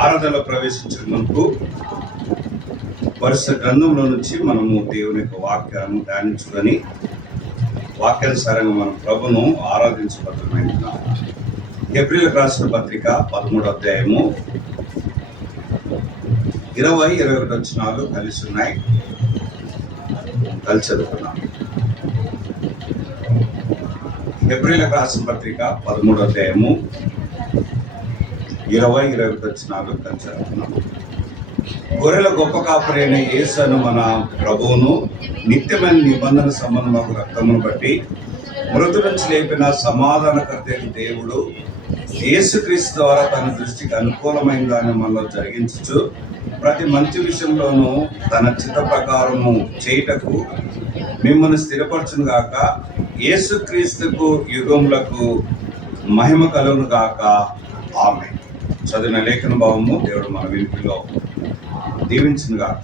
ఆరాధనలో ప్రవేశించిన మనకు పరిశుద్ధ గ్రంథంలో నుంచి మనము దేవుని యొక్క వాక్యాన్ని ధ్యానించుకొని వాక్యానుసారంగా మనం ప్రభును ఆరాధించబద్రమైన ఏప్రిల్ రాసిన పత్రిక 13వ అధ్యాయము 20-21 వచనాలు కలిసి ఉన్నాయి. కలిసి చదువుకున్నాం. ఏప్రిల్ రాసిన పత్రిక 13వ అధ్యాయము 20-21 వచనాలు కలిసి చదువుకున్నాం. గొర్రెల గొప్ప కాపరి అయిన యేసు అను మన ప్రభువును నిత్యమైన నిబంధన సంబంధమైన రక్తమును బట్టి మృతుల నుంచి లేపిన సమాధానకర్త దేవుడు యేసుక్రీస్తు ద్వారా తన దృష్టికి అనుకూలమైన దాన్ని మనలో జరిగించు ప్రతి మంచి విషయంలోనూ తన చిత్త ప్రకారము చేయుటకు మిమ్మల్ని స్థిరపరచును గాక. యేసుక్రీస్తుకు యుగములకు మహిమ కలుగును గాక. ఆమేన్. చదివిన లేఖన భావము దేవుడు మన వినికిలో దీవించును గాక.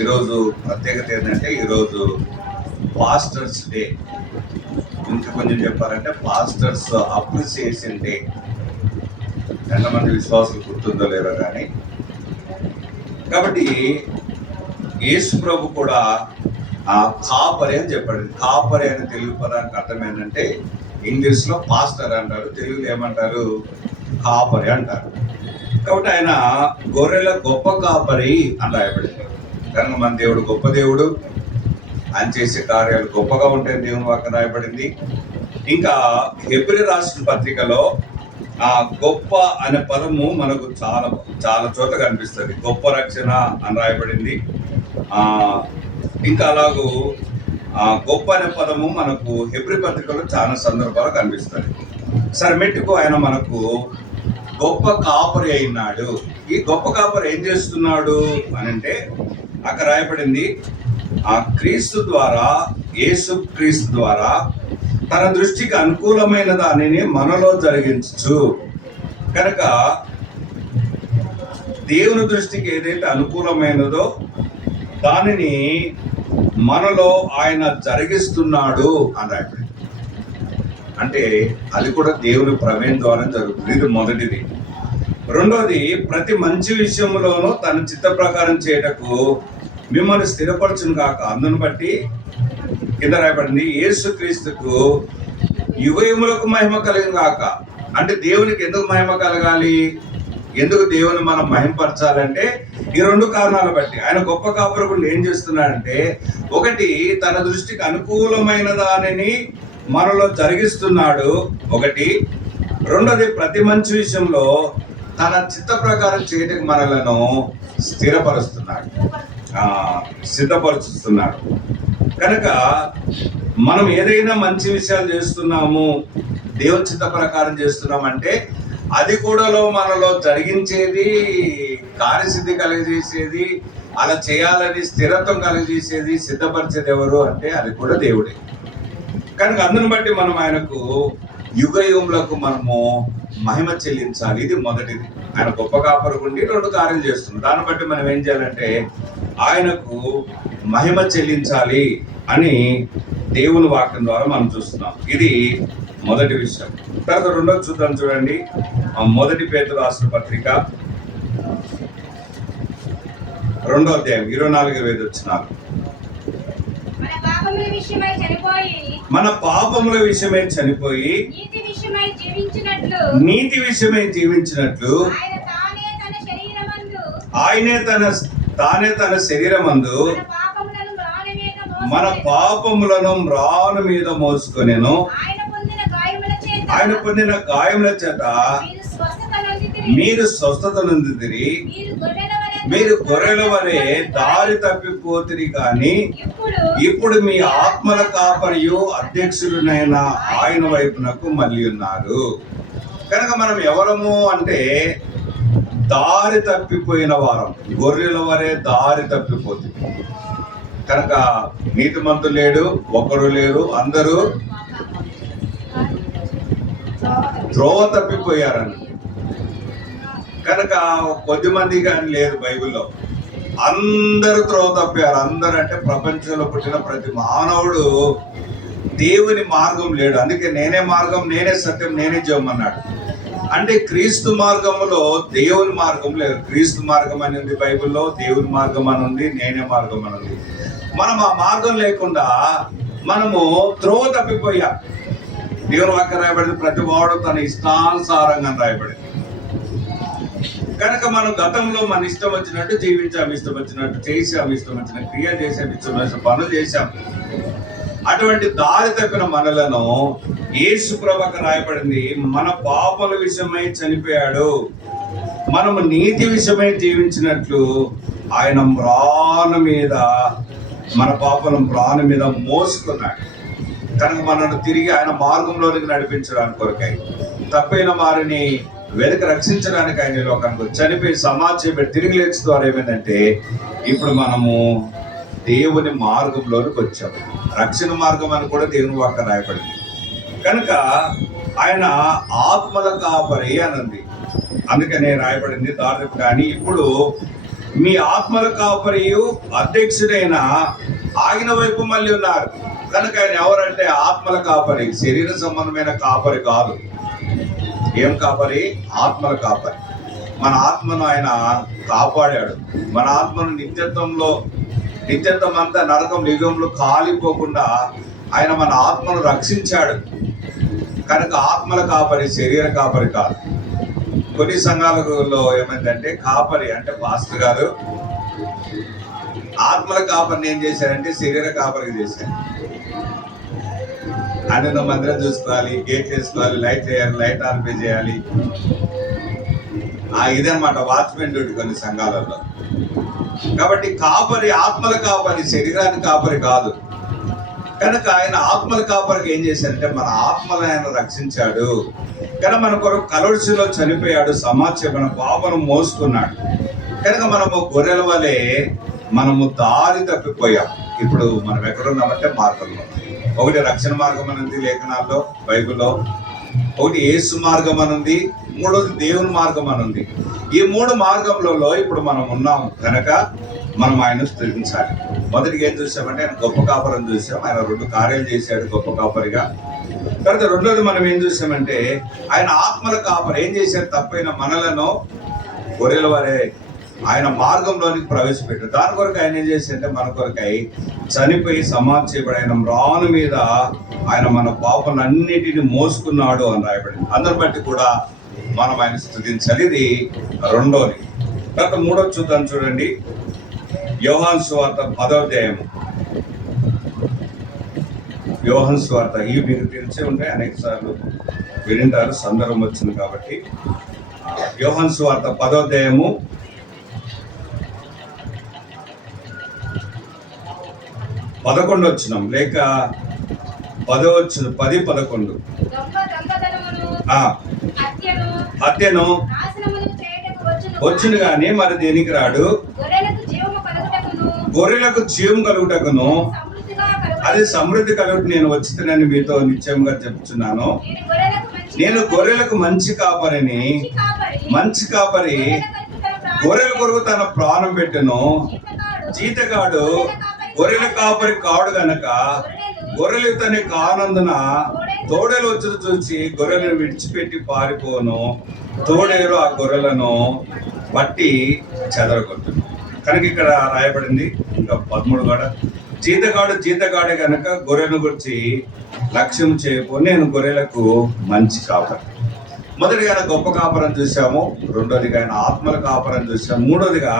ఈరోజు ప్రత్యేకత ఏంటంటే ఈరోజు పాస్టర్స్ డే. ఇంకా కొంచెం చెప్పాలంటే పాస్టర్స్ అప్రిసియేషన్ డే. ఎంతమంది విశ్వాసులు గుర్తుందో లేదో కానీ, కాబట్టి యేసు ప్రభు కూడా కాపరి అని చెప్పాడు. కాపరి అనే తెలుగు పదానికి అర్థం ఏంటంటే ఇంగ్లీష్లో పాస్టర్ అంటారు, తెలుగులో ఏమంటారు? కాపరి అంటారు. కాబట్టి ఆయన గొర్రెల గొప్ప కాపరి అని రాయబడింది. కనుక మన దేవుడు గొప్ప దేవుడు, ఆయన చేసే కార్యాలు గొప్పగా ఉంటాయి దేవుని వాక్యం రాయబడింది. ఇంకా హెబ్రీ రాసిన పత్రికలో గొప్ప అనే పదము మనకు చాలా చాలా చోట కనిపిస్తుంది. గొప్ప రక్షణ అని రాయబడింది. ఇంకా అలాగూ గొప్ప అనే పదము మనకు హెబ్రీ పత్రికలో చాలా సందర్భాలు కనిపిస్తుంది. సరే, మెట్టుకు ఆయన మనకు గొప్ప కాపరి అయినాడు. ఈ గొప్ప కాపరి ఏం చేస్తున్నాడు అని అంటే అక్కడ రాయబడింది, క్రీస్తు ద్వారా, యేసు క్రీస్తు ద్వారా తన దృష్టికి అనుకూలమైన దానిని మనలో జరిగించు. కనుక దేవుని దృష్టికి ఏదైతే అనుకూలమైనదో దానిని మనలో ఆయన జరిగిస్తున్నాడు అని రాయబడింది. అంటే అది కూడా దేవుని ప్రమేయం ద్వారా జరుగుతుంది. ఇది మొదటిది. రెండోది, ప్రతి మంచి విషయంలోనూ తన చిత్త ప్రకారం చేయటకు మిమ్మల్ని స్థిరపరచును కాక. అందును బట్టి కింద రాయబడింది, యేసుక్రీస్తుకు యుగయుములకు మహిమ కలిగిన కాక. అంటే దేవునికి ఎందుకు మహిమ కలగాలి? ఎందుకు దేవుని మనం మహిమపరచాలంటే ఈ రెండు కారణాలు బట్టి. ఆయన గొప్ప కాపురకుడు ఏం చేస్తున్నాడంటే, ఒకటి, తన దృష్టికి అనుకూలమైన దానిని మనలో జరిగిస్తున్నాడు ఒకటి. రెండోది, ప్రతి మంచి విషయంలో తన చిత్త ప్రకారం చేయటకు మనలను స్థిరపరుస్తున్నాడు, సిద్ధపరుస్తున్నాడు. కనుక మనం ఏదైనా మంచి విషయాలు చేస్తున్నాము, దేవుని చిత్త ప్రకారం చేస్తున్నామంటే అది కూడా మనలో జరిగించేది, కార్యసిద్ధి కలిగజేసేది, అలా చేయాలని స్థిరత్వం కలిగజేసేది, సిద్ధపరిచేది ఎవరు అంటే అది కూడా దేవుడే. కనుక అందుని బట్టి మనం ఆయనకు యుగయుములకు మనము మహిమ చెల్లించాలి. ఇది మొదటిది. ఆయన గొప్ప కాపరుకుండి రెండు కార్యాలు చేస్తున్నాం. దాన్ని బట్టి మనం ఏం చేయాలంటే ఆయనకు మహిమ చెల్లించాలి అని దేవుని వాక్యం ద్వారా మనం చూస్తున్నాం. ఇది మొదటి విషయం. తర్వాత రెండోది చూద్దాం. చూడండి, మొదటి పేతురు రాసిన పత్రిక 2వ అధ్యాయం 24-25 వచనాలు. మన పాపముల విషయమై చనిపోయి నీతి విషయమై జీవించినట్లు ఆయనే తానే తన శరీరమందు మన పాపములను మ్రాను మీద మోసుకొనెను. ఆయన పొందిన గాయముల చేత మీరు స్వస్థత నొందితిరి. మీరు గొర్రెల వలె దారి తప్పిపోతిరి, కానీ ఇప్పుడు మీ ఆత్మల కాపరియు అధ్యక్షుడునైన ఆయన వైపునకు మళ్ళీ ఉన్నారు. కనుక మనం ఎవరము అంటే దారి తప్పిపోయిన వారం, గొర్రెల వలె దారి తప్పిపోతుంది. కనుక నీతిమంతులు లేడు, ఒకరు లేరు, అందరూ త్రోవ తప్పిపోయారని. కనుక కొద్ది మంది కానీ లేదు బైబిల్లో, అందరూ త్రోవ తప్పారు. అందరూ అంటే ప్రపంచంలో పుట్టిన ప్రతి మానవుడు దేవుని మార్గం లేడు. అందుకే నేనే మార్గం, నేనే సత్యం, నేనే జీవం అన్నాడు. అంటే క్రీస్తు మార్గంలో దేవుని మార్గం లేదు. క్రీస్తు మార్గం అని ఉంది బైబిల్లో, దేవుని మార్గం అని ఉంది, నేనే మార్గం అని ఉంది. మనం ఆ మార్గం లేకుండా మనము త్రోవ తప్పిపోయాం. దేవుని వాక్యం రాయబడింది, ప్రతి వాడు తన ఇష్టానుసారంగా రాయబడింది. కనుక మనం గతంలో మన ఇష్టం వచ్చినట్టు జీవించాం, ఇష్టం వచ్చినట్టు చేసాం, ఇష్టం వచ్చిన క్రియ చేసాం, ఇష్టం వచ్చిన పనులు చేశాం. అటువంటి దారి తప్పిన మనలను యేసు ప్రభువుకు రాయబడింది, మన పాపల విషయమై చనిపోయాడు, మనము నీతి విషయమై జీవించినట్లు ఆయన ప్రాణం మీద మన పాపలను ప్రాణం మీద మోసుకున్నాడు. కనుక మనల్ని తిరిగి ఆయన మార్గంలోనికి నడిపించడానికి కొరకై, తప్పైన వారిని వెనక రక్షించడానికి ఆయన లోకానికి చనిపోయి సమాజం తిరిగి లేచి ద్వారా ఏమైందంటే ఇప్పుడు మనము దేవుని మార్గంలోనికి వచ్చాము. రక్షణ మార్గం అని కూడా దేవుని వాక్యం రాయబడింది. కనుక ఆయన ఆత్మల కాపరి అని ఉంది, అందుకనే రాయబడింది దాదాపు. కానీ ఇప్పుడు మీ ఆత్మల కాపరియు అధ్యక్షుడైన ఆయన వైపు మళ్ళీ ఉన్నారు. కనుక ఆయన ఎవరంటే ఆత్మల కాపరి, శరీర సంబంధమైన కాపరి కాదు. ఏం కాపరి? ఆత్మల కాపరి. మన ఆత్మను ఆయన కాపాడాడు. మన ఆత్మను నిత్యత్వం అంతా నరకం యుగంలో కాలిపోకుండా ఆయన మన ఆత్మను రక్షించాడు. కనుక ఆత్మల కాపరి, శరీర కాపరి కాదు. కొన్ని సంఘాలలో ఏమైందంటే కాపరి అంటే పాస్టర్ గారు ఆత్మల కాపరిని ఏం చేశారంటే శరీర కాపరికి చేశారు. అంటే నువ్వు మందిరం చూసుకోవాలి, గేట్ వేసుకోవాలి, లైట్ చేయాలి, లైట్ ఆన్పే చేయాలి. ఇదనమాట వాచ్మెన్ డ్యూటీ కొన్ని సంఘాలలో. కాబట్టి కాపరి ఆత్మల కాపరి, శరీరానికి కాపరి కాదు. కనుక ఆయన ఆత్మల కాపరికి ఏం చేశారంటే మన ఆత్మలను ఆయన రక్షించాడు. కనుక మన కొరకు కలవరిలో చనిపోయాడు, సమాజం మన పాపను మోసుకున్నాడు. కనుక మనము గొర్రెల వలె మనము దారి తప్పిపోయాం. ఇప్పుడు మనం ఎక్కడున్నామంటే మార్గంలో. ఒకటి రక్షణ మార్గం అని ఉంది లేఖనాల్లో, బైబిల్లో. ఒకటి యేసు మార్గం అని ఉంది, మూడోది దేవుని మార్గం అని ఉంది. ఈ మూడు మార్గంలో ఇప్పుడు మనం ఉన్నాం. కనుక మనం ఆయన స్తుతించాలి. మొదటిగా ఏం చూసామంటే ఆయన గొప్ప కాపరం చూసాం. ఆయన 2 కార్యాలు చేశాడు గొప్ప కాపరిగా. తర్వాత రెండోది మనం ఏం చూసామంటే ఆయన ఆత్మల కాపరి ఏం చేశాడు? తప్పైన మనలను గొర్రెల వారే ఆయన మార్గంలోనికి ప్రవేశపెట్టాడు. దాని కొరకు ఆయన ఏం చేశాడంటే మన కొరకై చనిపోయి సమాధి చేయబడి ఆయన మ్రాను మీద ఆయన మన పాపలన్నిటిని మోసుకున్నాడు అని రాయబడింది. అందరి బట్టి కూడా మనం ఆయన స్తుతించాలి. ఇది రెండోది. తర్వాత మూడోది చూద్దాం, చూడండి. యోహాను సువార్త 10వ అధ్యాయం. యోహాను సువార్త ఇవి మీకు తెలిసే ఉంటాయి, అనేక సార్లు వినింటారు, సందర్భం వచ్చింది కాబట్టి. యోహాను సువార్త 10వ అధ్యాయము 11 వచనం లేక 10వ వచనం 10-11. హత్యను వచ్చును గాని మరి దేనికి రాడు? గొర్రెలకు జీవం కలుగుటకును అది సమృద్ధి కలుగుట నేను వచ్చిందని మీతో నిశ్చయంగా చెప్తున్నాను. నేను గొర్రెలకు మంచి కాపరిని. మంచి కాపరి గొర్రెల కొరకు తన ప్రాణం పెట్టెను. జీతగాడు గొర్రెల కాపరి కాడు గనక గొర్రెలు తన కానందున తోడేలు వచ్చి చూసి గొర్రెలను విడిచిపెట్టి పారిపోను. తోడేలు ఆ గొర్రెలను బట్టి చెదరగొట్టును. కనుక ఇక్కడ రాయబడింది ఇంకా 13 కూడా, జీతగాడే కనుక గొర్రెను గురించి లక్ష్యం చేయకు, నేను గొర్రెలకు మంచి కాపరి. మొదటిగా ఆయన గొప్ప కాపరం చూసాము, రెండోదిగా ఆయన ఆత్మల కాపరం చూసాము, మూడోదిగా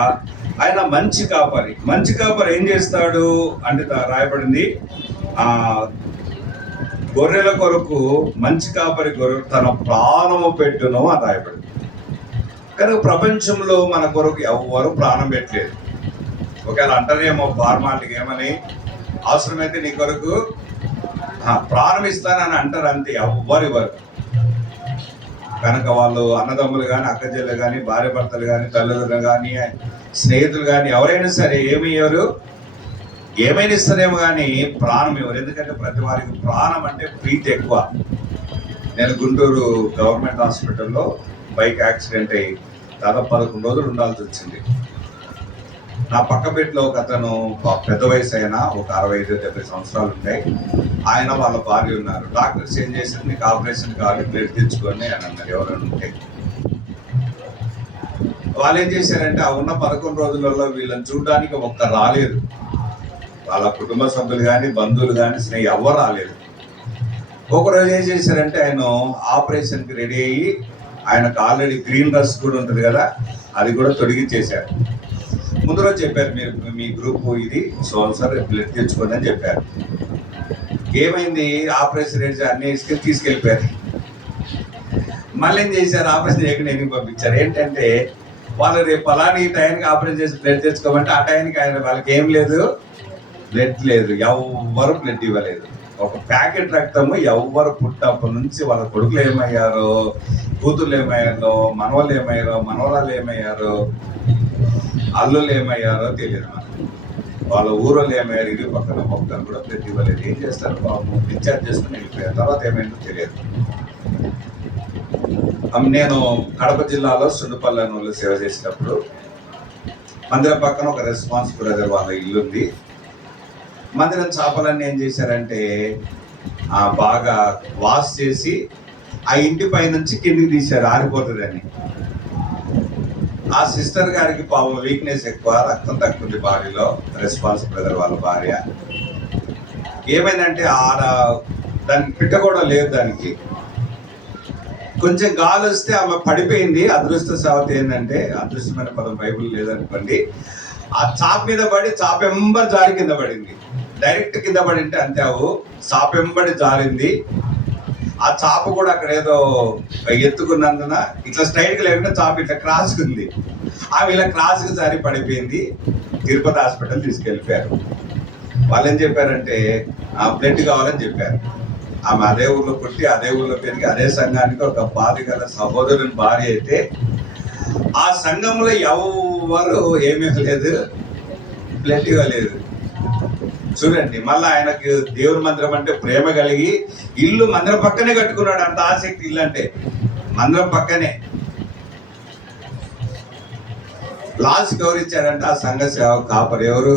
ఆయన మంచి కాపరి. మంచి కాపరి ఏం చేస్తాడు అంటే రాయబడింది గొర్రెల కొరకు మంచి కాపరి గొర్రె తన ప్రాణము పెట్టును అని రాయబడింది. కనుక ప్రపంచంలో మన కొరకు ఎవరు ప్రాణం పెట్టలేదు. ఒకవేళ అంటారేమో ఫార్మాలిటీకి ఏమని, అవసరమైతే నీ కొరకు ప్రాణం ఇస్తానని అంటారు, అంతే. ఎవ్వరు కనుక వాళ్ళు అన్నదమ్ములు కానీ, అక్కచెల్లెలు కానీ, భార్య భర్తలు కానీ, తల్లిదండ్రులు కానీ, స్నేహితులు కానీ ఎవరైనా సరే ఏమైనా ఇస్తారేమో కానీ ప్రాణం ఇవ్వరు. ఎందుకంటే ప్రతి వారికి ప్రాణం అంటే ప్రీతి ఎక్కువ. నేను గుంటూరు గవర్నమెంట్ హాస్పిటల్లో బైక్ యాక్సిడెంట్ అయ్యి దాదాపు 11 రోజులు ఉండాల్సి వచ్చింది. నా పక్క పెట్టిలో ఒక అతను పెద్ద వయసు అయినా ఒక 65-70 సంవత్సరాలు ఉంటాయి. ఆయన వాళ్ళ భార్య ఉన్నారు. డాక్టర్స్ ఏం చేశారు, నీకు ఆపరేషన్ కావాలి, బ్లడ్ తెచ్చుకోండి అని అన్నారు. ఎవరైనా ఉంటే వాళ్ళు ఏం చేశారంటే ఆ ఉన్న 11 రోజులలో వీళ్ళని చూడడానికి ఒక్క రాలేదు. వాళ్ళ కుటుంబ సభ్యులు కానీ బంధువులు కానీ స్నేహి ఎవ్వరు రాలేదు. ఒకరోజు ఏం చేశారంటే ఆయన ఆపరేషన్కి రెడీ అయ్యి, ఆయనకు ఆల్రెడీ గ్రీన్ డ్రెస్ కూడా ఉంటుంది కదా, అది కూడా తొడిగించేశారు. ముందు రోజు చెప్పారు, మీరు మీ గ్రూప్ ఇది సార్ బ్లడ్ తెచ్చుకోండి అని చెప్పారు. ఏమైంది, ఆపరేషన్ రేట్ అన్ని తీసుకెళ్ళిపోయారు. మళ్ళీ ఏం చేశారు, ఆపరేషన్ చేయకుండా ఎందుకు పంపించారు ఏంటంటే, వాళ్ళు రేపు పలాని టైంకి ఆపరేషన్ చేసి బ్లడ్ తెచ్చుకోమంటే ఆ టైంకి ఆయన వాళ్ళకి ఏం లేదు, బ్లడ్ లేదు, ఎవ్వరు బ్లడ్ ఇవ్వలేదు. ఒక ప్యాకెట్ రక్తము ఎవ్వరు పుట్టినప్పటి నుంచి వాళ్ళ కొడుకులు ఏమయ్యారో, కూతుర్లు ఏమయ్యారో, మనవాళ్ళు ఏమయ్యారో, మనవరాలు ఏమయ్యారో, అల్లులు ఏమయ్యారో తెలియదు మనకు. వాళ్ళ ఊరోళ్ళు ఏమయ్యారు, ఇరు పక్కన మొక్కలు కూడా బ్లడ్ ఇవ్వలేదు. ఏం చేస్తారు బాబు, డిశ్చార్జ్ చేసుకుని వెళ్ళిపోయారు. తర్వాత ఏమైందో తెలియదు. నేను కడప జిల్లాలో సుండుపల్లెలో సేవ చేసినప్పుడు మందిరం పక్కన ఒక రెస్పాన్స్ బ్రదర్ వాళ్ళ ఇల్లు ఉంది. మందిరం చేపలన్నీ ఏం చేశారంటే బాగా వాష్ చేసి ఆ ఇంటి పై నుంచి కిందికి తీశారు, ఆరిపోతుందని. ఆ సిస్టర్ గారికి పాపం వీక్నెస్ ఎక్కువ, రక్తం తక్కువ బాడీలో. రెస్పాన్స్ బ్రదర్ వాళ్ళ భార్య ఏమైందంటే దానికి పిట్ట కూడా లేదు. దానికి కొంచెం గాలి వస్తే ఆమె పడిపోయింది. అదృష్టశావతి ఏంటంటే, అదృష్టమైన పదం బైబుల్ లేదనుకోండి, ఆ చాప మీద పడి చాప ఎంబడి జారి కింద పడింది. డైరెక్ట్ కింద పడి ఉంటే అంతే, చాప ఎంబడి జారింది. ఆ చాప కూడా అక్కడ ఏదో ఎత్తుకున్నందున ఇట్లా స్ట్రైట్గా లేకుండా చాప ఇట్లా క్రాస్గా ఉంది. ఆమె ఇలా క్రాస్గా జారి పడిపోయింది. తిరుపతి హాస్పిటల్ తీసుకెళ్ళిపోయారు. వాళ్ళు ఏం చెప్పారంటే బ్లడ్ కావాలని చెప్పారు. ఆమె అదే ఊళ్ళో పుట్టి అదే ఊళ్ళో పెరిగి అదే సంఘానికి ఒక బాధ గల సహోదరుని భార్య అయితే, ఆ సంఘంలో ఎవ్వరు ఏమీ ఇవ్వలేదు, బ్లడ్ ఇవ్వలేదు. చూడండి, మళ్ళీ ఆయనకు దేవుని మందిరం అంటే ప్రేమ కలిగి ఇల్లు మందిరం పక్కనే కట్టుకున్నాడు. అంత ఆసక్తి ఇల్లు అంటే మందిరం పక్కనే. లాస్ట్ గౌరవించాడంటే ఆ సంఘ సేవ కాపరు ఎవరు,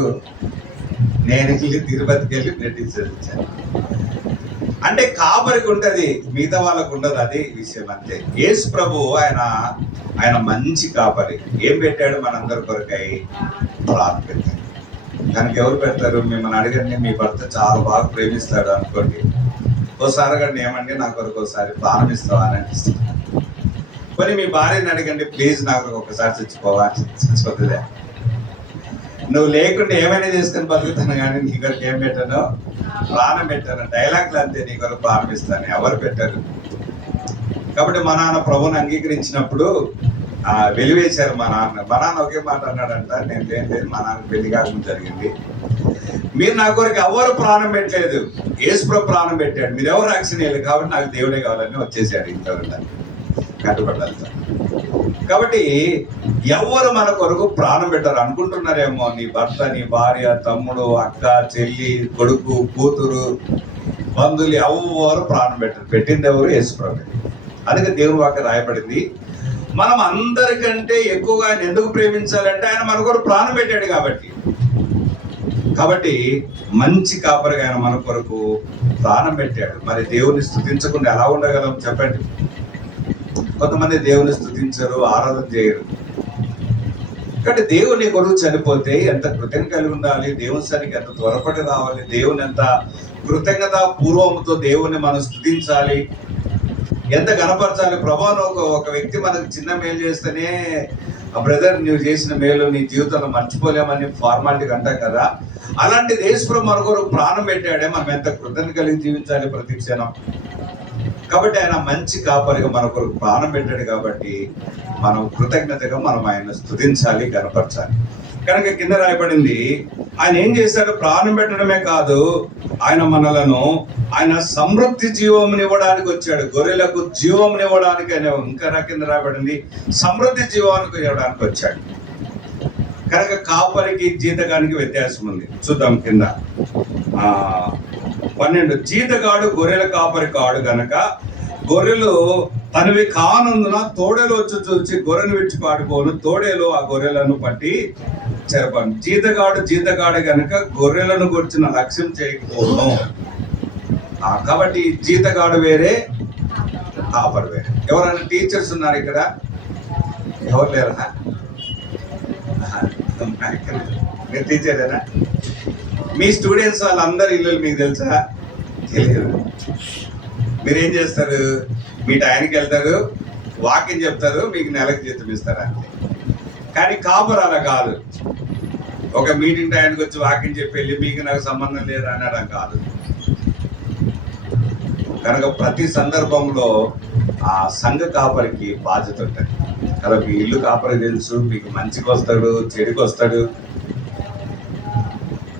నేను వెళ్ళి తిరుపతికి వెళ్ళి బ్లడ్ ఇచ్చాను అంటే కాపరికి ఉంటది, మిగతా వాళ్ళకు ఉండదు. అది విషయం అంతే. యేసు ప్రభు ఆయన మంచి కాపరి. ఏం పెట్టాడు మనందరి కొరకై? ప్రార్థన పెట్టాడు. దానికి ఎవరు పెడతారు? మిమ్మల్ని అడగండి, మీ భర్త చాలా బాగా ప్రేమిస్తాడు అనుకోండి, ఓసారి అడగండి, ఏమండి నా కొరకు ఒకసారి ప్రాణం ఇస్తావా అని అనిపిస్తుంది. మరి మీ భార్యని అడగండి, ప్లీజ్ నా కొరకు ఒకసారి చచ్చిపోవా అని చచ్చిపోతుందే. నువ్వు లేకుండా ఏమైనా చేసుకొని బతుకుతాను కానీ నీ కొరకు ఏం పెట్టానో, ప్రాణం పెట్టాను. డైలాగ్లు అంతే, నీ కొరకు ప్రాణం ఇస్తాను. ఎవరు పెట్టారు? కాబట్టి మా నాన్న ప్రభుని అంగీకరించినప్పుడు వెలివేశారు మా నాన్న ఒకే మాట అన్నాడంట, నేను లేదు, మా నాన్న పెళ్లి కాకుండా జరిగింది. మీరు నా కొరకు ఎవరు ప్రాణం పెట్టలేదు, యేసు ప్రభు ప్రాణం పెట్టాడు. మీరు ఎవరు యాక్షన్ వేయలేదు, కాబట్టి నాకు దేవుడే కావాలని వచ్చేసాడు. ఇంట్లో కట్టుబడాలి. కాబట్టి ఎవరు మన కొరకు ప్రాణం పెట్టారు అనుకుంటున్నారేమో. నీ భర్త, నీ భార్య, తమ్ముడు, అక్క, చెల్లి, కొడుకు, కూతురు, బంధువులు ఎవరు ప్రాణం పెట్టారు. పెట్టింది ఎవరు? యేసు ప్రభు. అందుకే దేవుని వాక్యం రాయబడింది, మనం అందరికంటే ఎక్కువగా ఆయన ఎందుకు ప్రేమించాలంటే ఆయన మన కొరకు ప్రాణం పెట్టాడు కాబట్టి మంచి కాపరిగా ఆయన మన కొరకు ప్రాణం పెట్టాడు. మరి దేవుని స్తుతించకుండా ఎలా ఉండగలం చెప్పండి? కొంతమంది దేవుని స్తుతించరు, ఆరాధన చేయరు. కాబట్టి దేవుని కొరకు చనిపోతే ఎంత కృతజ్ఞత కలిగి ఉండాలి, దేవుని సరికి ఎంత త్వరపడి రావాలి, దేవుని ఎంత కృతజ్ఞత పూర్వముతో దేవుని మనం స్తుతించాలి, ఎంత గణపరచాలి. ప్రభావం ఒక వ్యక్తి మనకు చిన్న మేలు చేస్తేనే, బ్రదర్ నువ్వు చేసిన మేలు నీ జీవితంలో మర్చిపోలేమని ఫార్మాలిటీగా అంటాం కదా, అలాంటి యేసు మన కొరకు ప్రాణం పెట్టాడే, మనం ఎంత కృతజ్ఞత కలిగి జీవించాలి ప్రతి క్షణం. కాబట్టి ఆయన మంచి కాపరిగా మన కొరకు ప్రాణం పెట్టాడు. కాబట్టి మనం కృతజ్ఞతగా మనం ఆయన స్తుతించాలి, కనపరచాలి. కనుక కింద రాయబడింది, ఆయన ఏం చేశాడు? ప్రాణం పెట్టడమే కాదు, ఆయన సమృద్ధి జీవమునివ్వడానికి వచ్చాడు. గొర్రెలకు జీవమునివ్వడానికి ఆయన, ఇంకా కింద రాయబడింది, సమృద్ధి జీవానికి ఇవ్వడానికి వచ్చాడు. కనుక కాపరికి జీతగానికి వ్యత్యాసం ఉంది. చూద్దాం కింద 12. జీతగాడు గొర్రెల కాపరి కాడు గనక గొర్రెలు తనవి కానందున తోడేలు వచ్చి చూసి గొర్రెను విడిచి పాడిపోను. తోడేలు ఆ గొర్రెలను పట్టి చెరపండి. జీతగాడు గనుక గొర్రెలను గుర్చిన లక్ష్యం చేయకపోను. కాబట్టి జీతగాడు వేరే, కాపరి వేరే. ఎవరైనా టీచర్స్ ఉన్నారు ఇక్కడ? ఎవరు లేరా? మీరు టీచరేనా? మీ స్టూడెంట్స్ వాళ్ళందరి ఇల్లు మీకు తెలుసా? తెలియదు. మీరేం చేస్తారు? మీ టైంకి వెళ్తారు, వాకింగ్ చెప్తారు, మీకు నెలకు జీతం ఇస్తారు అంతే. కానీ కాపరు అలా కాదు. ఒక మీటింగ్ టైంకి వచ్చి వాకింగ్ చెప్పి వెళ్ళి మీకు నాకు సంబంధం లేదు అనడం కాదు. కనుక ప్రతి సందర్భంలో ఆ సంఘ కాపరికి బాధ్యత ఉంటుంది కదా. మీ ఇల్లు కాపరి తెలుసు, మీకు మంచికి వస్తాడు, చెడుకు వస్తాడు,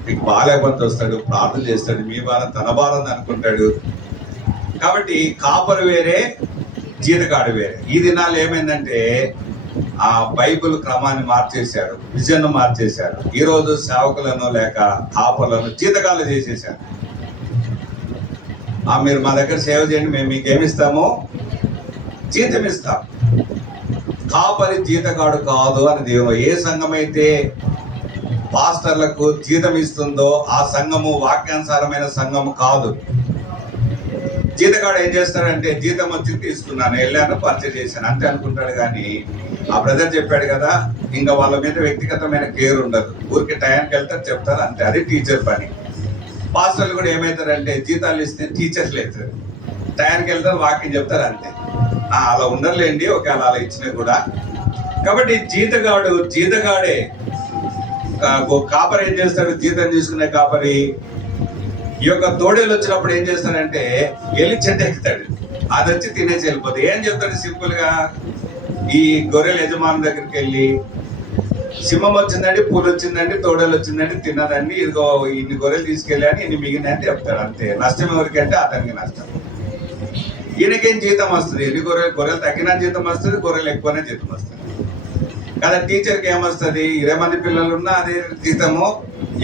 మీకు బాగాలేకపోతే వస్తాడు, ప్రార్థన చేస్తాడు, మీ బాధ తన బాధ అనుకుంటాడు. కాబట్టి కాపరి వేరే, జీతగాడు వేరే. ఈ దినాలు ఏమైందంటే ఆ బైబిల్ క్రమాన్ని మార్చేశారు, విజన్ మార్చేశారు. ఈ రోజు సేవకులను లేక కాపర్లను జీతగాళ్ళు చేసేసారు. మీరు మా దగ్గర సేవ చేయండి, మేము మీకు ఏమిస్తామో జీతం ఇస్తాం. కాపరి జీతగాడు కాదు అని దేవుడు. ఏ సంఘం అయితే పాస్టర్లకు జీతం ఇస్తుందో ఆ సంఘము వాక్యానుసారమైన సంఘము కాదు. జీతగాడు ఏం చేస్తాడంటే జీతం వచ్చి తీసుకున్నాను, వెళ్ళాను, పర్చేజ్ చేశాను అంతే అనుకుంటాడు. కానీ ఆ బ్రదర్ చెప్పాడు కదా, ఇంకా వాళ్ళ మీద వ్యక్తిగతమైన కేర్ ఉండదు. ఊరికి టైంకి వెళ్తారు, చెప్తారు అంతే. అది టీచర్ పని. పాస్టర్లు కూడా ఏమవుతారంటే జీతాలు ఇస్తే టీచర్లు అవుతారు, టైంకి వెళ్తారు, వాకింగ్ చెప్తారు అంతే. అలా ఉండర్లేండి ఒకవేళ అలా ఇచ్చినా కూడా. కాబట్టి జీతగాడే. కాపరి ఏం చేస్తాడు? జీతం తీసుకునే కాపరి ఈ యొక్క తోడేలు వచ్చినప్పుడు ఏం చేస్తాడంటే వెళ్ళి చెట్టు ఎక్కుతాడు, అది వచ్చి తినేసి వెళ్ళిపోతుంది. ఏం చెప్తాడు సింపుల్ గా? ఈ గొర్రెల యజమాని దగ్గరికి వెళ్ళి, సింహం వచ్చిందండి, పూలు వచ్చిందండి, తోడేలు వచ్చిందండి, తిన్నదండి, ఇదిగో ఇన్ని గొర్రెలు తీసుకెళ్ళాని, ఇన్ని మిగిలినని చెప్తాడు అంతే. నష్టం ఎవరికంటే అతనికి నష్టం. ఈయనకేం జీతం వస్తుంది? ఎన్ని గొర్రెలు తగ్గిన జీతం వస్తుంది, గొర్రెలు ఎక్కువనే జీతం వస్తుంది కదా. టీచర్కి ఏమొస్తుంది? 20 మంది పిల్లలున్నా అదే జీతము,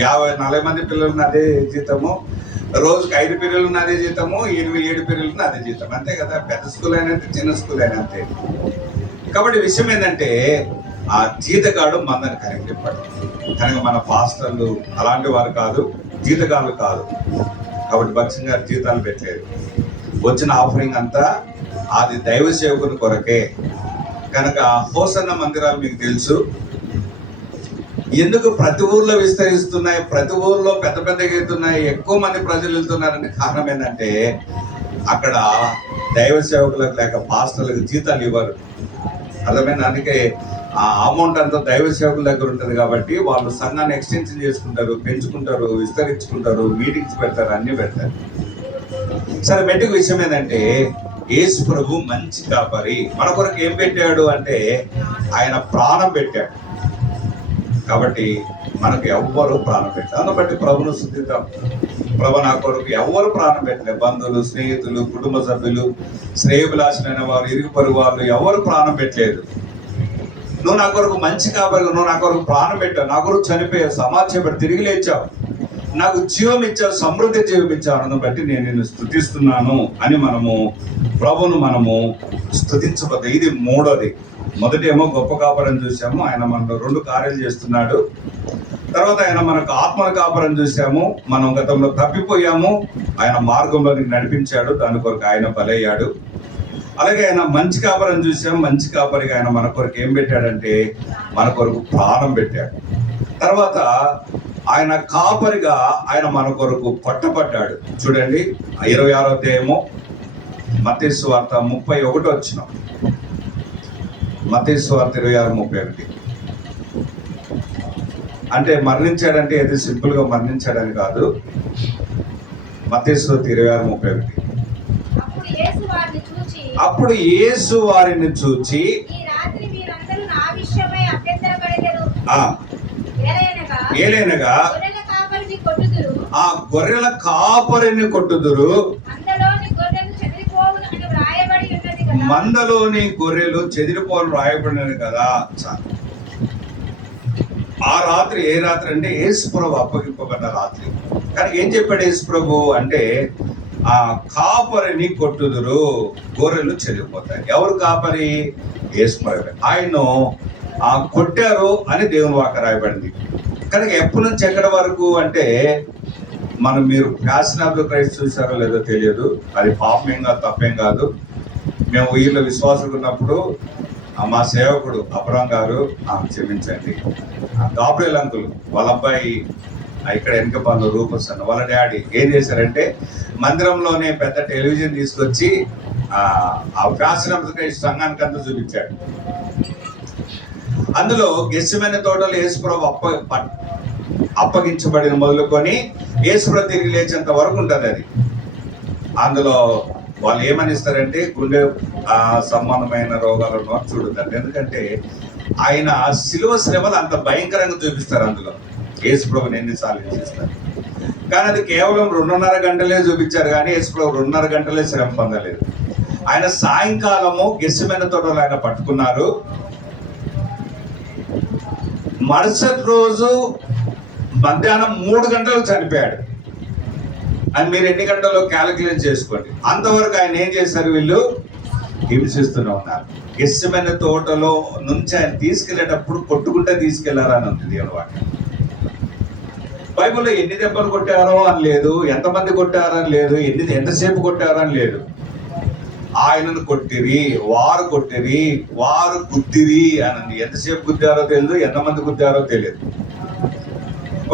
40 మంది పిల్లలున్న అదే జీతము, రోజుకి 5 పీరియడ్లు ఉన్న అదే జీతము, 7 పీరియడ్లు ఉన్న అదే జీతం అంతే కదా. పెద్ద స్కూల్ అయినా చిన్న స్కూల్ అయినా అంతే. కాబట్టి విషయం ఏంటంటే ఆ జీతగాడు మందని కరెక్ట్ చెప్పాడు. కనుక మన పాస్టర్లు అలాంటి వారు కాదు, జీతగాళ్ళు కాదు. కాబట్టి భక్సింగ్ గారు జీతాలు పెట్టలేదు. వచ్చిన ఆఫరింగ్ అంతా అది దైవ సేవకుని కొరకే. కనుక హోసన్న మందిరాలు మీకు తెలుసు ఎందుకు ప్రతి ఊర్లో విస్తరిస్తున్నాయి, ప్రతి ఊర్లో పెద్ద పెద్దగా వెళ్తున్నాయి, ఎక్కువ మంది ప్రజలు వెళ్తున్నారంటే కారణం ఏంటంటే అక్కడ దైవ సేవకులకు లేక పాస్టర్లకు జీతాలు ఇవ్వరు. అర్థమైంది? అందుకే ఆ అమౌంట్ అంతా దైవ సేవకుల దగ్గర ఉంటుంది. కాబట్టి వాళ్ళు సంఘాన్ని ఎక్స్టెన్షన్ చేసుకుంటారు, పెంచుకుంటారు, విస్తరించుకుంటారు, మీటింగ్స్ పెడతారు, అన్ని పెడతారు. సరే, మెట్టుకు విషయం ఏంటంటే యేసు ప్రభు మంచి కాపరి. మన కొరకు ఏం పెట్టాడు అంటే ఆయన ప్రాణం పెట్టాడు. కాబట్టి మనకు ఎవ్వరు ప్రాణం పెట్టారు. దాన్ని బట్టి ప్రభును స్తుతిద్దాం. ప్రభు నా కొరకు ఎవ్వరు ప్రాణం పెట్టలేదు. బంధువులు, స్నేహితులు, కుటుంబ సభ్యులు, శ్రేయభిలాషులైన వారు, ఇరుగు పొరుగు వాళ్ళు ఎవరు ప్రాణం పెట్టలేదు. నువ్వు నా కొరకు మంచి కాపరి, నువ్వు నా కొరకు ప్రాణం పెట్టావు, నా కొరకు చనిపోయావు, సమాజం తిరిగి లేచావు, నాకు జీవం ఇచ్చావు, సమృద్ధి జీవం ఇచ్చావు. అన్నది బట్టి నేను నిన్ను స్తుతిస్తున్నాను అని ప్రభును స్తుతించబోద్దు. ఇది మూడోది. మొదటి ఏమో గొప్ప కాపరని చూసాము, ఆయన మనలో 2 కార్యాలు చేస్తున్నాడు. తర్వాత ఆయన మనకు ఆత్మల కాపరని చూసాము, మనం గతంలో తప్పిపోయాము, ఆయన మార్గంలోనికి నడిపించాడు, దాని కొరకు ఆయన బలయ్యాడు. అలాగే ఆయన మంచి కాపరని చూసాము, మంచి కాపరిగా ఆయన మన కొరకు ఏం పెట్టాడంటే మన కొరకు ప్రాణం పెట్టాడు. తర్వాత ఆయన కాపరిగా ఆయన మన కొరకు కొట్టబడ్డాడు. చూడండి 26వ అధ్యాయము మత్తయి సువార్త 31 వచ్చిన మత్తయి సువార్త 26:31. అంటే మరణించాడంటే ఏది సింపుల్ గా మరణించాడని కాదు. మత్తయి సువార్త 26:31. అప్పుడు యేసు వారిని చూచి ఏలైనగా ఆ గొర్రెల కాపరిని కొట్టుదురు, మందలోని గొర్రెలు చెదిరిపోవడం రాయబడినది కదా. ఆ రాత్రి ఏ రాత్రి అంటే యేసు ప్రభు అప్పగింపబడ్డ రాత్రి. కానీ ఏం చెప్పాడు యేసు ప్రభు అంటే ఆ కాపరిని కొట్టుదురు, గొర్రెలు చెదిరిపోతాయి. ఎవరు కాపరి? యేసు ప్రభు. ఆయన కొట్టారు అని దేవుని వాక్యం రాయబడింది. కనుక ఎప్పటి నుంచి ఎక్కడి వరకు అంటే, మీరు ఫ్యాషన్ ఆఫ్ ద క్రైస్ట్ చూసారో లేదో తెలియదు, అది పాపమేం కాదు, తప్పేం కాదు. మేము వీళ్ళ విశ్వాసులు ఉన్నప్పుడు మా సేవకుడు అబ్రాం గారు, క్షమించండి, గాబ్రియల్ అంకుల్ వాళ్ళ అబ్బాయి ఇక్కడ వెనక పనులు రూపస్ అన్న వాళ్ళ డాడీ ఏం చేశారంటే, మందిరంలోనే పెద్ద టెలివిజన్ తీసుకొచ్చి ఆ ఫ్యాషన్ ఆఫ్ ద క్రైస్ట్ సంఘానికి అంతా చూపించాడు. అందులో గెస్సిమనే తోటలో యేసుప్రభు అప్పగించబడిన మొదలుకొని యేసుప్రభు తిరిగి లేచేంత వరకు ఉంటుంది అది. అందులో వాళ్ళు ఏమని ఇస్తారంటే, గుండె సంబంధమైన రోగాలను చూడదండి. ఎందుకంటే ఆయన శిలువ శ్రమలు అంత భయంకరంగా చూపిస్తారు. అందులో యేసుప్రభుని ఎన్నిసార్లు చూపిస్తారు. కానీ అది కేవలం 2.5 గంటలే చూపించారు, కానీ యేసుప్రభు 2.5 గంటలే శ్రమ పొందలేదు. ఆయన సాయంకాలము గెస్సిమనే తోటలో ఆయన పట్టుకున్నారు. మరుసటి రోజు మధ్యాహ్నం 3 గంటలకు చనిపోయాడు. అని మీరు ఎన్ని గంటల్లో క్యాలిక్యులేట్ చేసుకోండి. అంతవరకు ఆయన ఏం చేశారు, వీళ్ళు హింసిస్తూనే ఉన్నారు. గెస్సిమనే తోటలో నుంచి ఆయన తీసుకెళ్లేటప్పుడు కొట్టుకుంటే తీసుకెళ్లారని ఉంది దేవుని వాక్యం. బైబిల్లో ఎన్ని దెబ్బలు కొట్టారో అని లేదు, ఎంతమంది కొట్టారో అని లేదు, ఎంతసేపు కొట్టారో అని లేదు. ఆయనను కొట్టిరి, వారు కొట్టిరి, వారు గుద్దిరి అని. ఎంతసేపు గుద్దారో తెలియదు, ఎంతమంది గుద్దారో తెలియదు.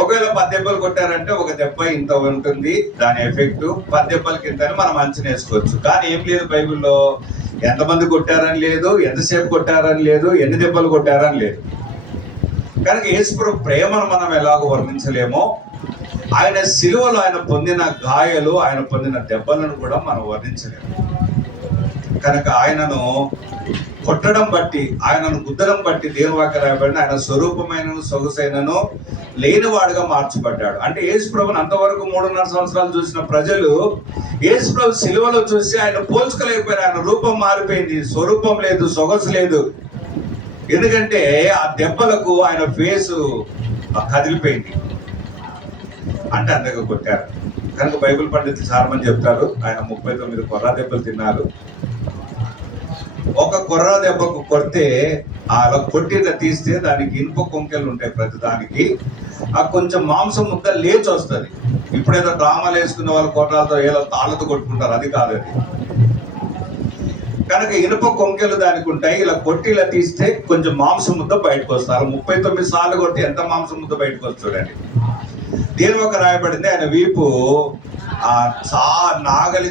ఒకవేళ 10 దెబ్బలు కొట్టారంటే ఒక దెబ్బ ఇంత ఉంటుంది, దాని ఎఫెక్ట్ 10 దెబ్బల కింద మనం అంచనా వేసుకోవచ్చు. కానీ ఏం లేదు, బైబిల్లో ఎంతమంది కొట్టారని లేదు, ఎంతసేపు కొట్టారని లేదు, ఎన్ని దెబ్బలు కొట్టారని లేదు. కనుక యేసుప్రభు ప్రేమను మనం ఎలాగో వర్ణించలేమో, ఆయన శిలువలో ఆయన పొందిన గాయాలు, ఆయన పొందిన దెబ్బలను కూడా మనం వర్ణించలేము. కనుక ఆయనను కొట్టడం బట్టి, ఆయనను గుద్దడం బట్టి దేవుని వాక్యం రాయబడిన ఆయన స్వరూపమైనను సొగసైనను లేనివాడుగా మార్చబడ్డాడు. అంటే యేసుప్రభుని అంతవరకు 3.5 సంవత్సరాలు చూసిన ప్రజలు యేసుప్రభు సిలువలో చూసి ఆయన పోల్చుకోలేకపోయారు. ఆయన రూపం మారిపోయింది, స్వరూపం లేదు, సొగసు లేదు. ఎందుకంటే ఆ దెబ్బలకు ఆయన ఫేసు కదిలిపోయింది. అంటే అంతగా కొట్టారు. కనుక బైబిల్ పండితులు చాలా మంది చెప్తారు, ఆయన 39 కొర్రా దెబ్బలు తిన్నారు. ఒక కొర్రా దెబ్బకు కొడితే అలా కొట్టిన తీస్తే దానికి ఇనుప కొంకెలు ఉంటాయి ప్రతి దానికి. కొంచెం మాంసం ముద్ద లేచి వస్తుంది. ఇప్పుడేదో డ్రామాలు వేసుకున్న వాళ్ళు కొర్రాలతో ఏదో తాళ్ళతో కొట్టుకుంటారు, అది కాదు అది. కనుక ఇనుప కొంకెలు దానికి ఉంటాయి. ఇలా కొట్టి ఇలా తీస్తే కొంచెం మాంసం ముద్ద బయటకు వస్తారు. 39 సార్లు కొట్టి ఎంత మాంసం ముద్ద బయటకు వస్తుందండి. దేని ఒక రాయబడింది, ఆయన వీపు నాగలి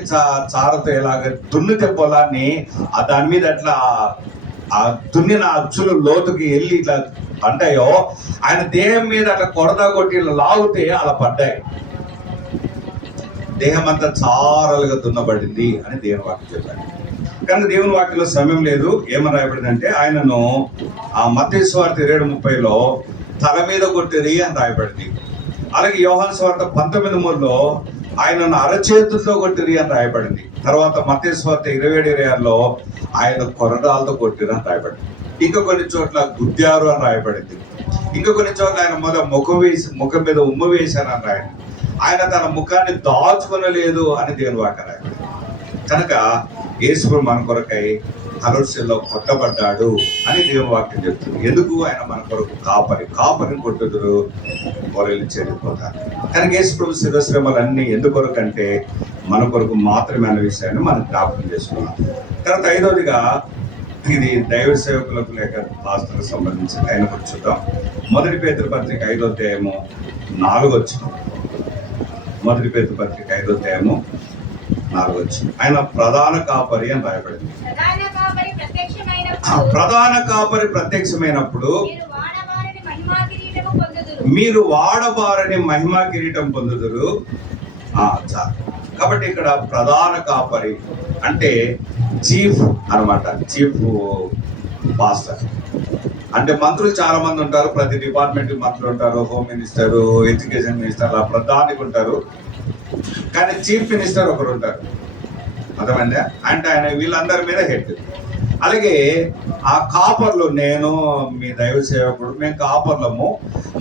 చారతో ఇలాగ దున్నితే పొలాన్ని దాని మీద అట్లా దున్నిన అచ్చులు లోతుకి వెళ్ళి ఇట్లా పడ్డాయో, ఆయన దేహం మీద అట్లా కొరదా కొట్టి ఇలా లాగితే అలా పడ్డాయి. దేహం అంతా చారలుగా దున్నబడింది అని దేవుని వాక్యం చెప్పాడు. కానీ దేవుని వాక్యంలో సమయం లేదు. ఏమని రాయబడిందంటే, ఆయనను మత్తయి సువార్త 27:30లో తల మీద కొట్టిరి అని రాయబడింది. అలాగే యోహాను సువార్త 19:3లో ఆయనను అరచేతులతో కొట్టిరి అని రాయబడింది. తర్వాత మత్తయి సువార్త 27:26లో ఆయన కొరడాలతో కొట్టిరి అని రాయబడింది. ఇంకా కొన్ని చోట్ల గుద్దారు అని రాయబడింది. ఇంకా కొన్ని చోట్ల ఆయన ముఖం మీద ఉమ్మ వేశారు అని రాయండి. ఆయన తన ముఖాన్ని దాచుకొనలేదు అని దేవుని వాక్యం రాయబడింది. కనుక యేసు మన కొరకై కలుషలో కొట్టబడ్డాడు అని దేవుని వాక్యం చెప్తుంది. ఎందుకు? ఆయన మన కొరకు కాపరిని కొట్టుదురు, గొర్రెలు చెడిపోతారు. కనుక యేసు ప్రభు శిరశ్రమలన్నీ ఎందుకొరకంటే మన కొరకు మాత్రమే అనే విషయాన్ని మనం జ్ఞాపకం చేసుకున్నాం. తర్వాత 5వదిగా ఇది దైవ సేవకులకు లేక పాస్టర్లకు సంబంధించి ఆయన గురించి చూద్దాం. 1 పేతురు పత్రిక 5వ అధ్యాయము 4వ వచనం. 1 పేతురు పత్రిక 5వ అధ్యాయము 4వ వచనం. ఆయన ప్రధాన కాపరి అని రాయబడింది. ప్రధాన కాపరి ప్రత్యక్షమైనప్పుడు మీరు వాడబారని మహిమా కిరీటం పొందుదురు. చాలు. కాబట్టి ఇక్కడ ప్రధాన కాపరి అంటే చీఫ్ అన్నమాట, చీఫ్ పాస్టర్. అంటే మంత్రులు చాలా మంది ఉంటారు, ప్రతి డిపార్ట్మెంట్ మంత్రులు ఉంటారు, హోమ్ మినిస్టర్, ఎడ్యుకేషన్ మినిస్టర్, అలా ప్రధానికి ఉంటారు. కానీ చీఫ్ మినిస్టర్ ఒకరు ఉంటారు, అర్థమైందా? అంటే ఆయన వీళ్ళందరి మీద హెడ్. అలాగే ఆ కాపర్లు, నేను మీ దైవ సేవకుడు, మేము కాపర్లము,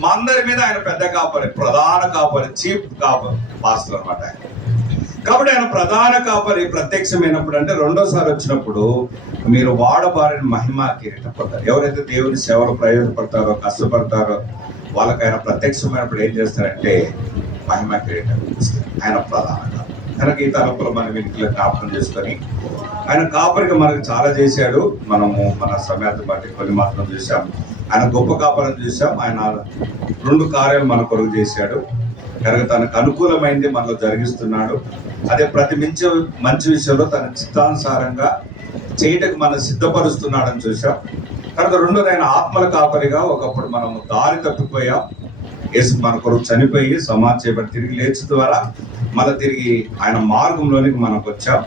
మా అందరి మీద ఆయన పెద్ద కాపరి, ప్రధాన కాపరి, చీఫ్ కాపర్ పాస్టర్ అనమాట ఆయన. కాబట్టి ఆయన ప్రధాన కాపరి ప్రత్యక్షమైనప్పుడు అంటే రెండోసారి వచ్చినప్పుడు మీరు వాడబారిన మహిమ కిరీటం పొందారు. ఎవరైతే దేవుని సేవలు ప్రయోజనపడతారో, కష్టపడతారో వాళ్ళకి ఆయన ప్రత్యక్షమైనప్పుడు ఏం చేస్తారంటే మహిమ కిరీటం ఇస్తారు. ఆయన ప్రధానంగా కనుక ఈ తలంపులు మన వీటిలో జ్ఞాపకం చేసుకొని ఆయన కాపరిగా మనకు చాలా చేశాడు. మనము మన సమయాన్ని బట్టి కొన్ని మాత్రం చూసాం. ఆయన గొప్ప కాపరిని చూసాం. ఆయన 2 కార్యాలు మన కొరకు చేశాడు కనుక తనకు అనుకూలమైంది మనలో జరిగిస్తున్నాడు. అదే ప్రతి మంచి విషయంలో తన చిత్తానుసారంగా చేయటకు మనం సిద్ధపరుస్తున్నాడని చూసాం. కనుక 2 ఆయన ఆత్మల కాపరిగా ఒకప్పుడు మనము దారి తప్పిపోయాం. యేసు మన కొరకు చనిపోయి సమాధి చేయబడి తిరిగి లేచి ద్వారా మళ్ళీ తిరిగి ఆయన మార్గంలోనికి మనకు వచ్చాం.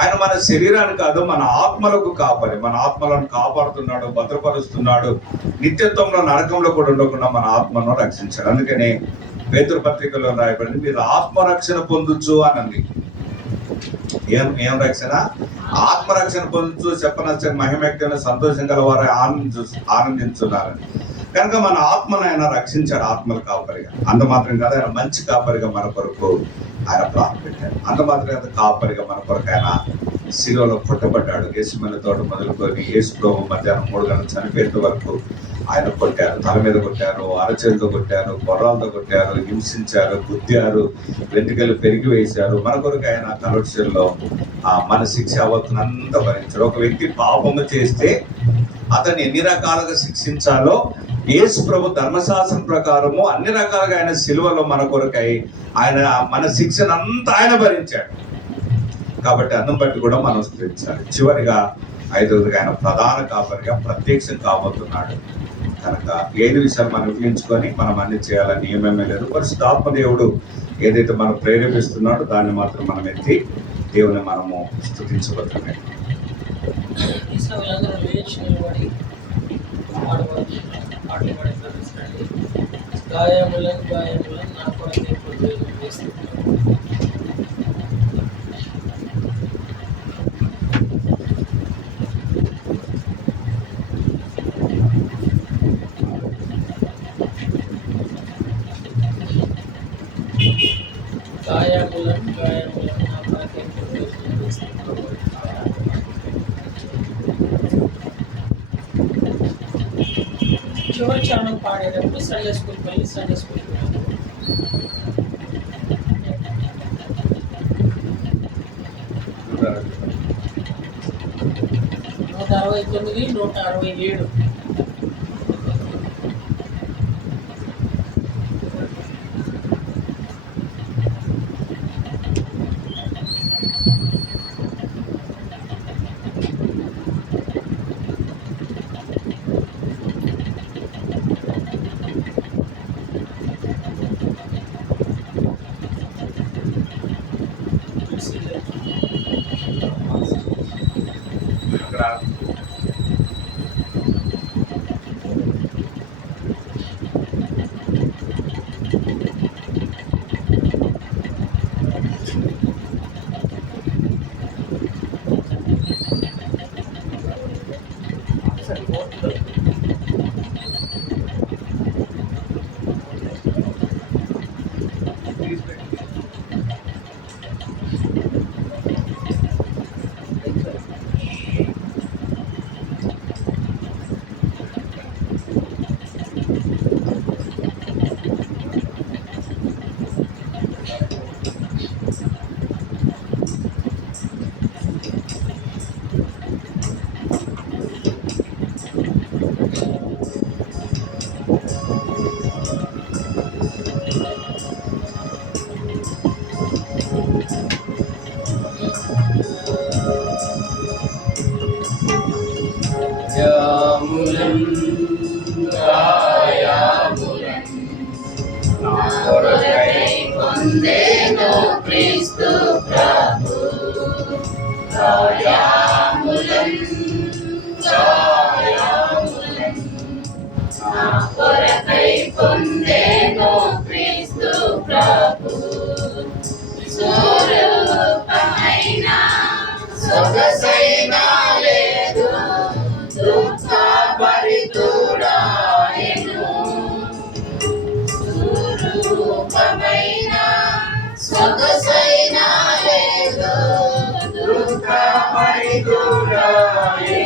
ఆయన మన శరీరాన్ని కాదు మన ఆత్మలకు కాపరి. మన ఆత్మలను కాపాడుతున్నాడు, భద్రపరుస్తున్నాడు. నిత్యత్వంలో నరకంలో కూడా ఉండకుండా మన ఆత్మను రక్షించాడు. అందుకనే పేతురు పత్రికలో రాయబడింది మీరు ఆత్మరక్షణ పొందొచ్చు అనండి. ఏం రక్షణ? ఆత్మరక్షణ పొందొచ్చు. చెప్పనచ్చ మహిమక్తిని సంతోషం గల వారు ఆనందించున్నారని. కనుక మన ఆత్మను ఆయన రక్షించాడు ఆత్మల కాపరిగా. అంత మాత్రం కాదు, ఆయన మంచి కాపరిగా మన కొరకు ఆయన ప్రాణం పెట్టాడు. అంత మాత్రం కాదు, కాపరిగా మన కొరకు ఆయన శిలువలో పుట్టబడ్డాడు. యేసుమని తోట మొదలుకొని యేసు ప్రభు మధ్యాహ్నం 3 గంటలు చనిపోయేంత వరకు ఆయన కొట్టారు. తల మీద కొట్టారు, అరచేలతో కొట్టారు, కొర్రాలతో కొట్టారు, హింసించారు, గుద్దారు, వెంట్రుకలు పెరిగి వేశారు. మన కొరకు ఆయన కలవక్షల్లో మన శిక్ష అవతనంతా భరించారు. ఒక వ్యక్తి పాపము చేస్తే అతన్ని ఎన్ని రకాలుగా శిక్షించాలో యేసు ప్రభు ధర్మశాస్త్రం ప్రకారము అన్ని రకాలుగా ఆయన సిలువలో మన కొరకై ఆయన మన శిక్షను అంతా ఆయన భరించాడు. కాబట్టి అన్నం బట్టి కూడా మనం స్థిరించాలి. చివరిగా 5వదిగా ఆయన ప్రధాన కాపరిగా ప్రత్యక్షం కాబోతున్నాడు. కనుక 5 విషయాలు మనం ఊహించుకొని మనం అన్ని చేయాలని నియమమే లేదు. పరిశుద్ధాత్మ దేవుడు ఏదైతే మనం ప్రేరేపిస్తున్నాడో దాన్ని మాత్రం మనం ఎత్తి దేవుని మనము స్తుతించబోతున్నాం. గాయములను నా కొరకే చివరి చరణం పాడేటప్పుడు సండే స్కూల్కి వెళ్ళి సండే స్కూల్కి 169, 167. క్రీస్తు ప్రభు నా కొరకై పొందెను క్రీస్తు ప్రభు స్వరూపమైన సొగసైన లేదు దుఃఖ భరితుడాయను స్వరూపమైన సొగసైన లేదు దుఃఖ భరితుడాయను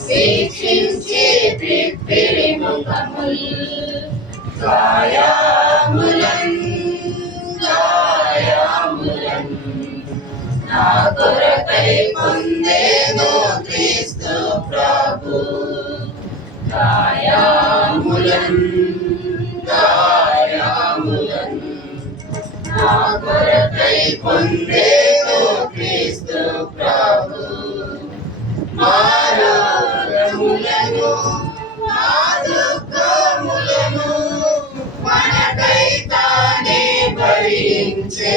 వీక్షించి పిప్పిరి ముఖముల్ గాయములన్ గాయములన్ నా కొరకై పొందేను క్రీస్తు ప్రభు గాయములన్ గాయములన్ నా కొరకై పొందేను క్రీస్తు ప్రభు మా రోగములను మా దుఃఖములను మనకై తానే భరించే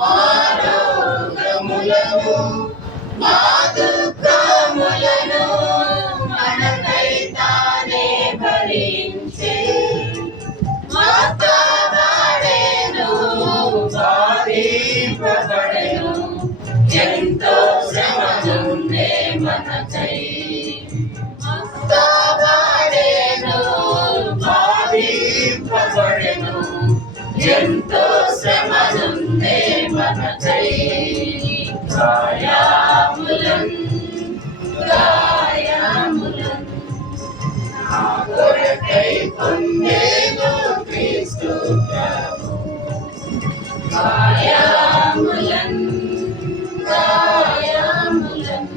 మా రోగములను మా దుఃఖములను మనకై తానే భరించే మాతావాడేను బాధింపబడెను ఎంతో శ్రమలుండే మనకై మాతావాడేను బాధింపబడెను ఎంతో శ్రమలుండే మనకై గాయములన్ గాయములన్ నా కొరకై పొందేను క్రీస్తు ప్రభు గాయములన్ గాయములన్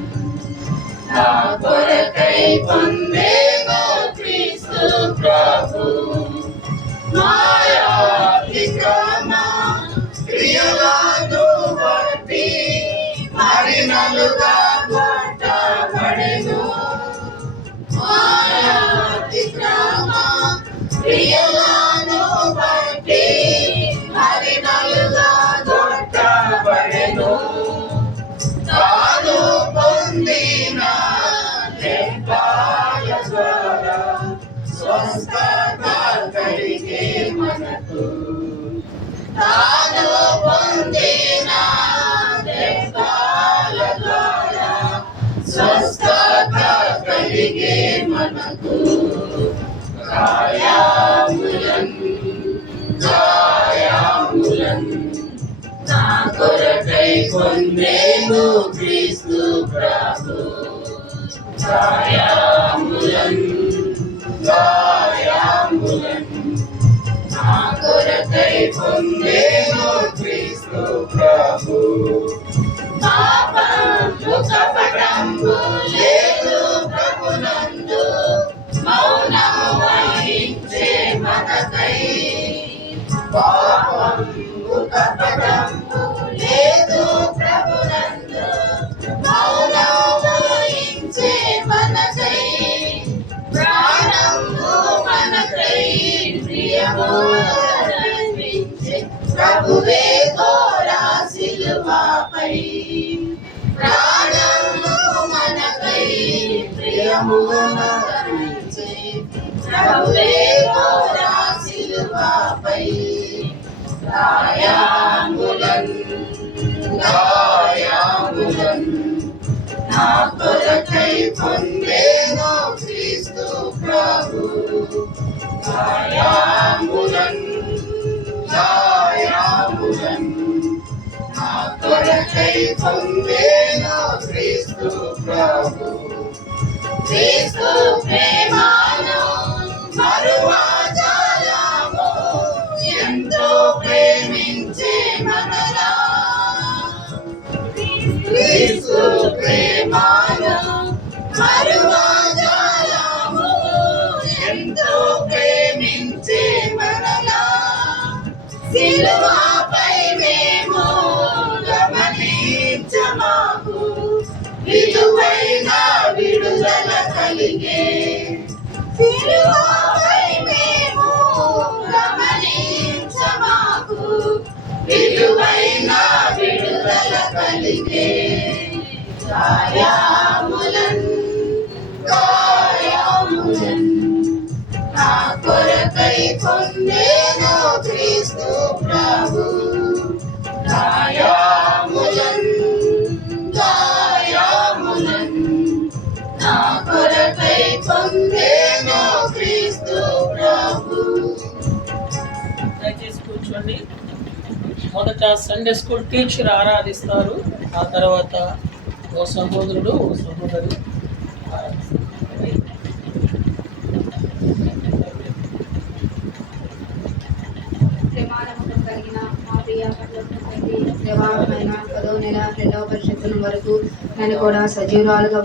నా కొరకై పొందేను క్రీస్తు ప్రభు మాయాతిక్రమ క్రియలను బట్టి మరినలుగా కొట్టబడెను మాయాతిక్రమ క్రియలను బట్టి మరినలుగా కొట్టబడెను తాను పొందిన దెబ్బల ద్వారా స్వస్థత కలిగే మనకు తాను పొందిన దెబ్బల ద్వారా స్వస్థత కలిగే మనకు గాయములన్ గాయములన్ నా కొరకై పొందేను క్రీస్తు ప్రభు గాయములన్ గాయములన్ నా కొరకై పొందేను క్రీస్తు ప్రభు పాపము కపటము లేదు ప్రభునందు మౌనము వహించే మనకై పాపము కపటము లేదు ప్రభునందు మౌనము వహించే మనకై ప్రాణము మనకై ప్రియములనిపించే ప్రభువే ఘోరా సిలువపై ప్రాణము మనకై ప్రియములనిపించే ప్రభువే ఘోరా సిలువపై గాయములన్ గాయములన్ నా కొరకై పొందేను క్రీస్తు ప్రభు గాయములన్ గాయములన్ నా కొరకై పొందేను క్రీస్తు ప్రభు క్రీస్తు ప్రేమను మరువజాలము ఎంతో ప్రేమించే మనలా క్రీస్తు ప్రేమను మరువజాలము ఎంతో ప్రేమించే మనలా సిలువపై మేము గమనించమాకు విలువైన విడుదల కలిగే సిలువపై మేము గమనించమాకు విలువైన విడుదల కలిగే గాయములన్ గాయములన్ నా కొరకై పొందేను క్రీస్తు ప్రభు గాయములన్ గాయములన్ నా కొరకై పొందేను క్రీస్తు ప్రభు దయచేసి కూర్చోండి. మొదట సండే స్కూల్ టీచర్ ఆరాధిస్తారు. ఆ తర్వాత ఓ సహోదరుడు ఓ సహోదరి ప్రమాణముతో కలిగిన మా ప్రియ పట్ల వివాహమైన 10వ నెల 2వ పరిషత్తుల వరకు నన్ను కూడా సజీవురాలుగా